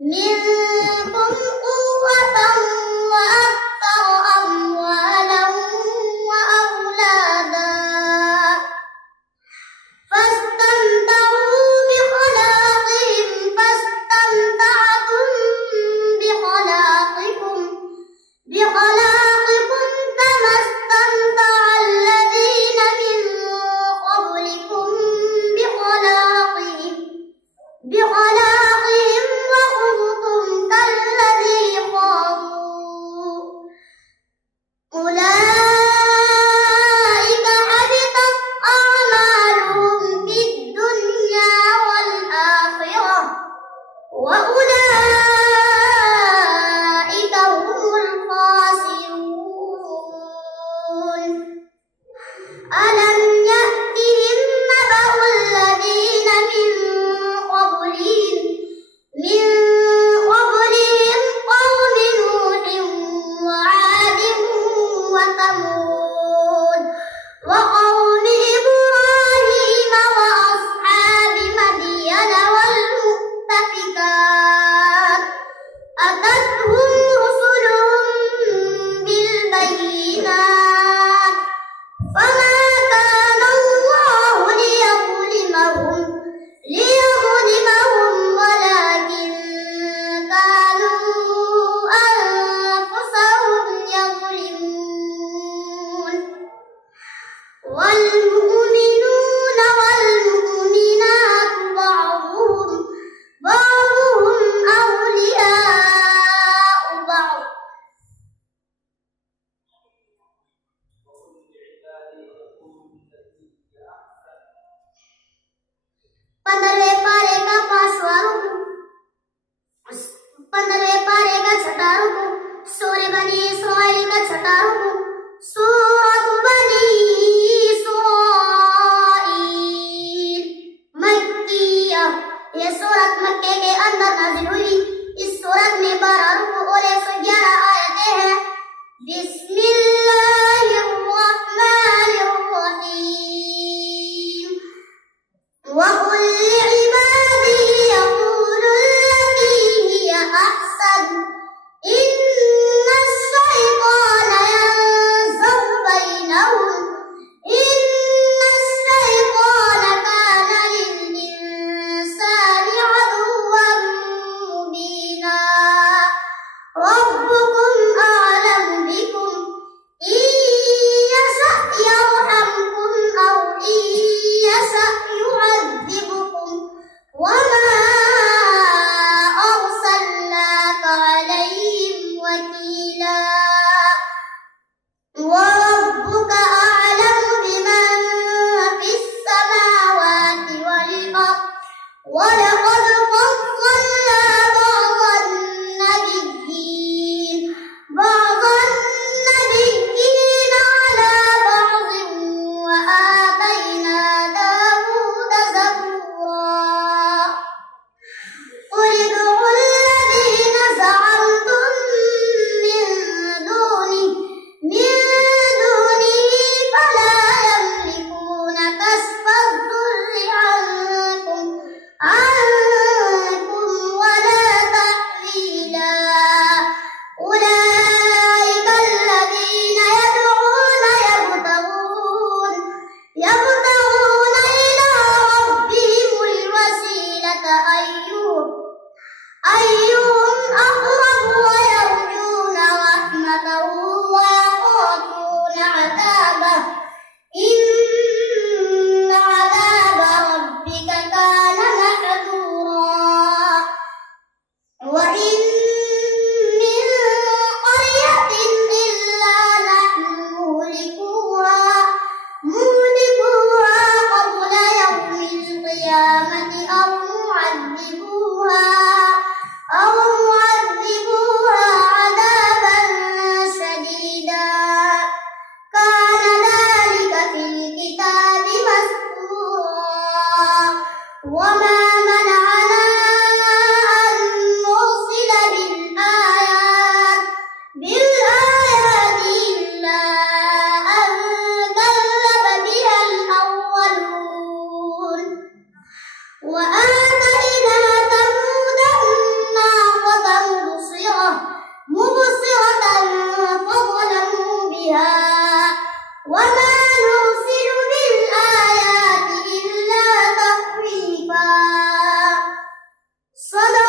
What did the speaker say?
منكم قوة وأكثر أموالا وأولادا فاستمتعوا بخلاقهم فاستمتعتم بخلاقكم كما استمتع الذين من قبلكم بخلاقهم وخضتم كالذي خاضوا أولئك حبطت أعمالهم في الدنيا والآخرة وأولئك هم الخاسرون ألم يأتهم نبأ الذين من قبلهم قوم نوح وعاد وثمود وقوم إبراهيم وأصحاب مدين والمؤتفكات أتتهم رسلهم بالبينات فما كان الله ليظلمهم ولكن كانوا أنفسهم يظلمون والمؤمنون والمؤمنات بعضهم أولياء بعض पंद्रहवें पारे का छठा रुकू सूरह बनी इस्राइल का छठा रुकू सूरत बनी इस्राइल मक्किया। ये सूरत मक्के के अंदर नाज़िल हुई। इस सूरत में 12 रुकू और 111 आयतें हैं। बिस्मिल्लाहिर्रहमानिर्रहीम वक़ुल लिइबादी यक़ूलु लती हिय अहसन इन्ना अश-शैताना यनज़गु बैनहुम इन्ना अश-शैताना काना लिल-इंसानि अदुव्वन मुबीना रब्बुकुम अअलमु बिकुम इन यशअ यरहमकुम अव इन यशअ यु'अज़्ज़िबकुम वमा أرسلناك عليهم وكيلا وربك أعلم بمن في السماوات والأرض ولقد فضلنا بعض النبيين على بعض وآتينا داود زبورا قل ادعوا الذين زعمتم من دونه فلا يملكون كشف الضر عنكم ولا تحويلا أولئك الذين يدعون يبتغون إلى ربهم الوسيلة أيهم أقرب ويرجون رحمته ويخافون عذابه إن عذاب ربك كان محذورا وإن من قرية إلا نحن مهلكوها قبل يوم القيامة أو معذبوها عذابا شديدا كان ذلك في الكتاب مسطورا وما منعنا أن نرسل بالآيات إلا أن كذب بها الأولون وآخرون صدق